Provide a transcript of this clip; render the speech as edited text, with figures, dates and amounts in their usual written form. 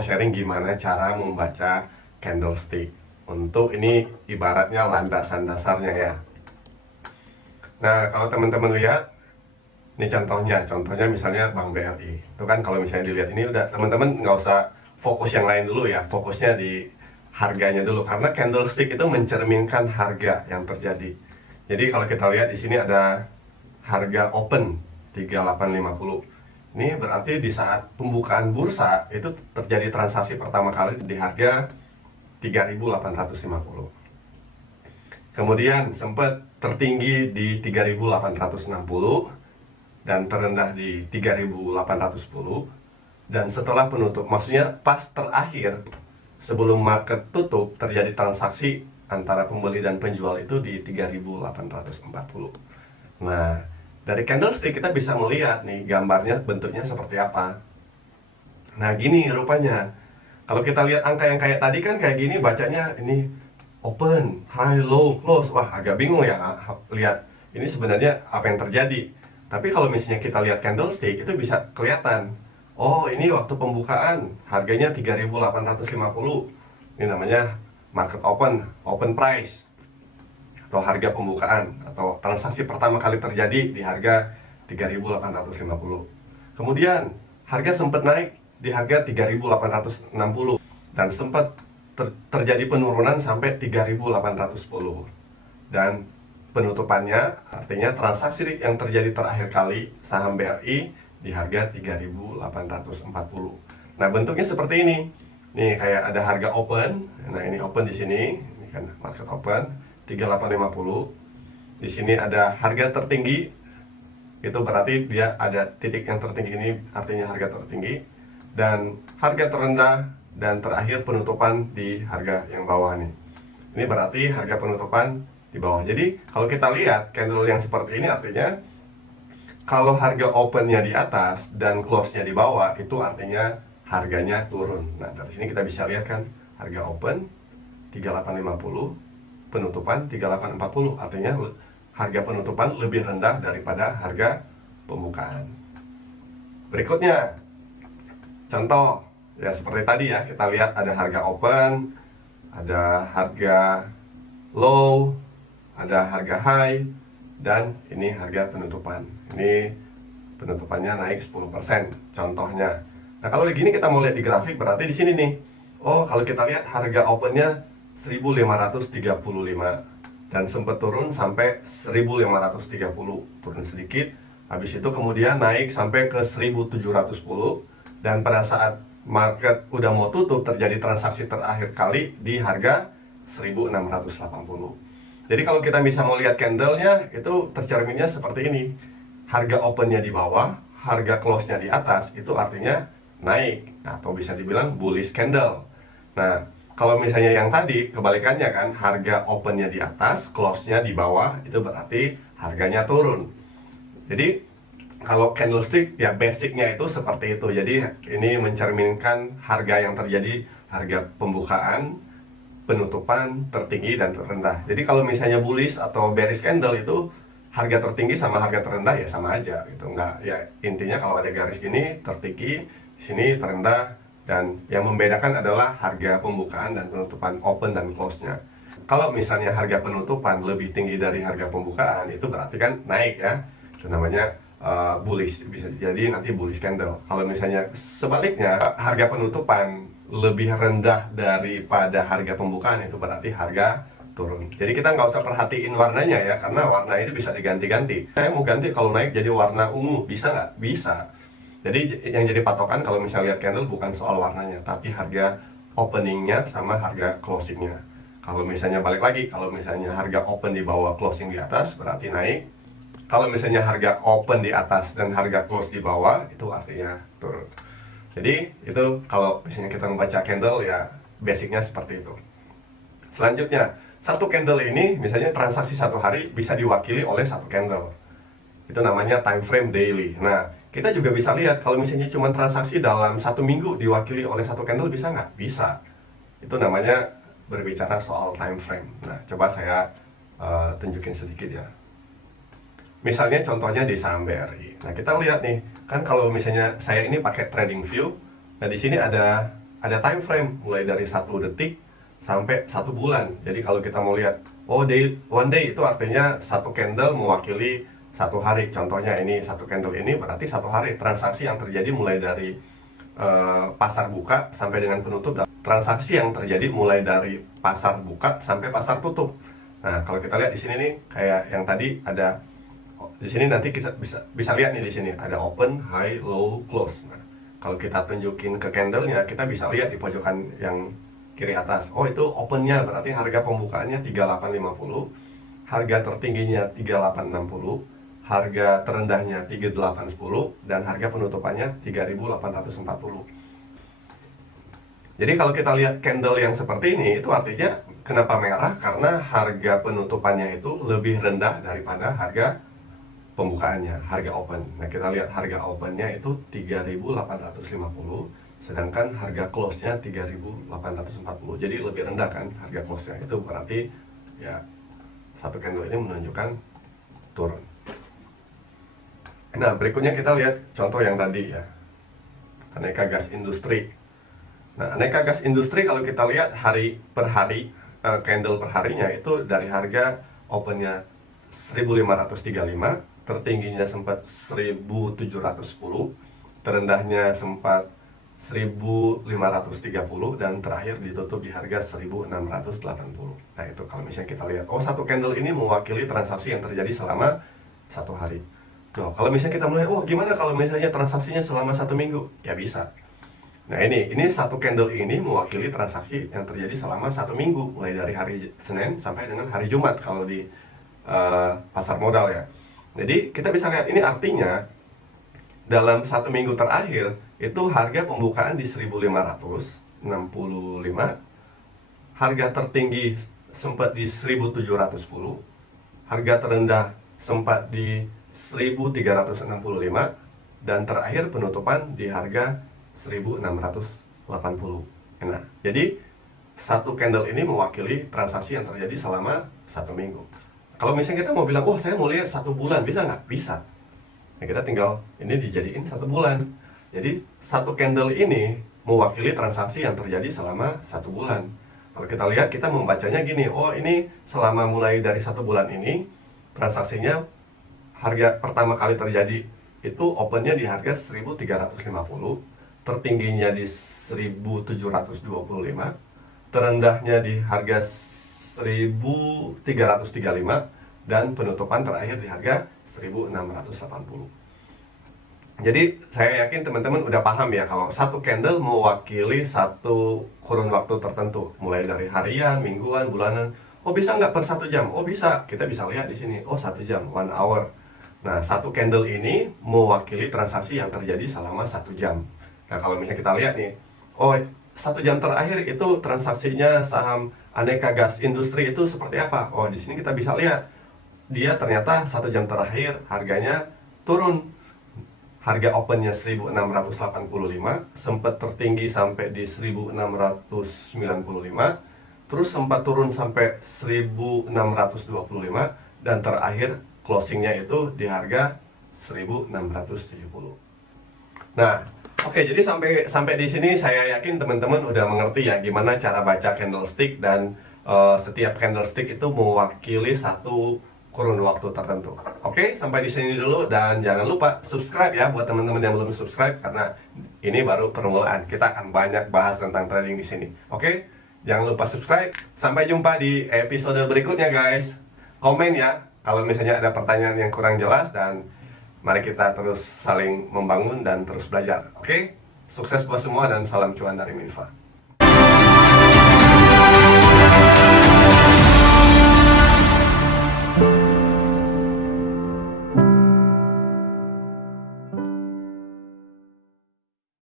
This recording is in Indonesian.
mau sharing gimana cara membaca candlestick. Untuk ini ibaratnya landasan dasarnya ya. Nah, kalau teman-teman lihat, ini contohnya misalnya Bank BRI. Itu kan kalau misalnya dilihat ini udah, teman-teman nggak usah fokus yang lain dulu ya, fokusnya di harganya dulu, karena candlestick itu mencerminkan harga yang terjadi. Jadi kalau kita lihat di sini ada harga open 3850. Ini berarti di saat pembukaan bursa itu terjadi transaksi pertama kali di harga 3850. Kemudian sempat tertinggi di 3860 dan terendah di 3810, dan setelah penutup, maksudnya pas terakhir sebelum market tutup terjadi transaksi antara pembeli dan penjual itu di 3840. Nah, dari candlestick kita bisa melihat nih gambarnya bentuknya seperti apa. Nah, gini rupanya. Kalau kita lihat angka yang kayak tadi kan kayak gini bacanya ini open, high, low, close. Wah, agak bingung ya lihat ini sebenarnya apa yang terjadi. Tapi kalau misalnya kita lihat candlestick itu bisa kelihatan. Oh, ini waktu pembukaan harganya 3850. Ini namanya market open price, atau harga pembukaan atau transaksi pertama kali terjadi di harga 3850. Kemudian harga sempat naik di harga 3860 dan sempat terjadi penurunan sampai 3810, dan penutupannya artinya transaksi yang terjadi terakhir kali saham BRI di harga 3840. Nah, bentuknya seperti ini. Nih kayak ada harga open. Nah, ini open di sini. Ini kan market open 3850. Di sini ada harga tertinggi. Itu berarti dia ada titik yang tertinggi, ini artinya harga tertinggi, dan harga terendah, dan terakhir penutupan di harga yang bawah nih. Ini berarti harga penutupan di bawah. Jadi kalau kita lihat candle yang seperti ini artinya kalau harga opennya di atas dan close-nya di bawah, itu artinya harganya turun. Nah, dari sini kita bisa lihat kan, harga open 3850, penutupan 3840, artinya harga penutupan lebih rendah daripada harga pembukaan. Berikutnya, contoh ya seperti tadi ya, kita lihat ada harga open, ada harga low, ada harga high, dan ini harga penutupan. Ini penutupannya naik 10% contohnya. Nah, kalau begini kita mau lihat di grafik, berarti di sini nih. Oh, kalau kita lihat harga opennya 1535 dan sempat turun sampai 1530, turun sedikit. Habis itu kemudian naik sampai ke 1710, dan pada saat market udah mau tutup terjadi transaksi terakhir kali di harga 1680. Jadi kalau kita bisa melihat candlenya itu tercerminnya seperti ini. Harga opennya di bawah, harga close-nya di atas, itu artinya naik, atau bisa dibilang bullish candle. Nah, kalau misalnya yang tadi kebalikannya kan, harga opennya di atas, close-nya di bawah, itu berarti harganya turun. Jadi kalau candlestick ya basicnya itu seperti itu. Jadi ini mencerminkan harga yang terjadi, harga pembukaan, penutupan, tertinggi dan terendah. Jadi kalau misalnya bullish atau bearish candle itu harga tertinggi sama harga terendah ya sama aja gitu. Enggak ya, intinya kalau ada garis gini tertinggi, sini terendah, dan yang membedakan adalah harga pembukaan dan penutupan, open dan close-nya. Kalau misalnya harga penutupan lebih tinggi dari harga pembukaan, itu berarti kan naik ya. Itu namanya bullish, bisa jadi nanti bullish candle. Kalau misalnya sebaliknya, harga penutupan lebih rendah daripada harga pembukaan, itu berarti harga turun. Jadi kita nggak usah perhatiin warnanya ya, karena warna itu bisa diganti-ganti. Saya mau ganti kalau naik jadi warna ungu, bisa nggak? Bisa. Jadi yang jadi patokan kalau misalnya lihat candle bukan soal warnanya, tapi harga openingnya sama harga closingnya. Kalau misalnya balik lagi, kalau misalnya harga open di bawah, closing di atas, berarti naik. Kalau misalnya harga open di atas dan harga close di bawah, itu artinya turun. Jadi itu kalau misalnya kita membaca candle ya basicnya seperti itu. Selanjutnya, satu candle ini misalnya transaksi satu hari bisa diwakili oleh satu candle. Itu namanya time frame daily. Nah, kita juga bisa lihat kalau misalnya cuma transaksi dalam satu minggu diwakili oleh satu candle, bisa nggak? Bisa. Itu namanya berbicara soal time frame. Nah, coba saya tunjukin sedikit ya. Misalnya contohnya di saham BRI. Nah, kita lihat nih, kan kalau misalnya saya ini pakai trading view. Nah, di sini ada ada time frame mulai dari 1 detik sampai 1 bulan. Jadi kalau kita mau lihat, oh one day itu artinya satu candle mewakili 1 hari. Contohnya ini satu candle ini berarti 1 hari. Transaksi yang terjadi mulai dari pasar buka sampai dengan penutup, dan transaksi yang terjadi mulai dari pasar buka sampai pasar tutup. Nah, kalau kita lihat di sini nih, kayak yang tadi ada di sini, nanti kita bisa lihat nih, di sini ada open, high, low, close. Nah, kalau kita tunjukin ke candlenya, kita bisa lihat di pojokan yang kiri atas. Oh, itu opennya berarti harga pembukaannya 3850, harga tertingginya 3860, harga terendahnya 3810, dan harga penutupannya 3840. Jadi kalau kita lihat candle yang seperti ini, itu artinya kenapa merah? Karena harga penutupannya itu lebih rendah daripada harga pembukaannya, harga open. Nah, kita lihat harga opennya itu 3850, sedangkan harga close-nya 3840. Jadi lebih rendah kan harga close-nya. Itu berarti ya satu candle ini menunjukkan turun. Nah, berikutnya kita lihat contoh yang tadi ya, aneka gas industri. Nah, aneka gas industri kalau kita lihat hari per hari, candle per harinya itu dari harga opennya 1535, tertingginya sempat 1710, terendahnya sempat 1530, dan terakhir ditutup di harga 1680. Nah, itu kalau misalnya kita lihat, oh satu candle ini mewakili transaksi yang terjadi selama 1 hari. Tuh, kalau misalnya kita mulai, oh gimana kalau misalnya transaksinya selama 1 minggu? Ya bisa. Nah, ini satu candle ini mewakili transaksi yang terjadi selama 1 minggu, mulai dari hari Senin sampai dengan hari Jumat kalau di pasar modal ya. Jadi kita bisa lihat, ini artinya dalam 1 minggu terakhir itu harga pembukaan di 1565, harga tertinggi sempat di 1710, harga terendah sempat di 1365, dan terakhir penutupan di harga 1680. Nah, jadi satu candle ini mewakili transaksi yang terjadi selama 1 minggu. Kalau misalnya kita mau bilang, oh saya mau lihat 1 bulan, bisa nggak? Bisa. Nah, kita tinggal ini dijadiin 1 bulan. Jadi satu candle ini mewakili transaksi yang terjadi selama 1 bulan. Kalau kita lihat, kita membacanya gini, oh ini selama mulai dari 1 bulan ini transaksinya, harga pertama kali terjadi itu opennya di harga 1350, tertingginya di 1725, terendahnya di harga 1335, dan penutupan terakhir di harga 1680. Jadi saya yakin teman-teman udah paham ya, kalau satu candle mewakili satu kurun waktu tertentu, mulai dari harian, mingguan, bulanan. Oh bisa nggak per 1 jam? Oh bisa, kita bisa lihat di sini. Oh 1 jam, 1 hour. Nah, satu candle ini mewakili transaksi yang terjadi selama 1 jam. Nah, kalau misalnya kita lihat nih, oh 1 jam terakhir itu transaksinya saham aneka gas industri itu seperti apa? Oh, di sini kita bisa lihat, dia ternyata 1 jam terakhir harganya turun. Harga opennya 1685, sempat tertinggi sampai di 1695, terus sempat turun sampai 1625, dan terakhir closingnya itu di harga 1670. Nah, oke, jadi sampai di sini saya yakin teman-teman udah mengerti ya gimana cara baca candlestick, dan setiap candlestick itu mewakili satu kurun waktu tertentu. Oke, sampai di sini dulu, dan jangan lupa subscribe ya buat teman-teman yang belum subscribe, karena ini baru permulaan. Kita akan banyak bahas tentang trading di sini. Oke, jangan lupa subscribe. Sampai jumpa di episode berikutnya, guys. Komen ya kalau misalnya ada pertanyaan yang kurang jelas, dan mari kita terus saling membangun dan terus belajar. Oke? Sukses buat semua, dan salam cuan dari Minfa.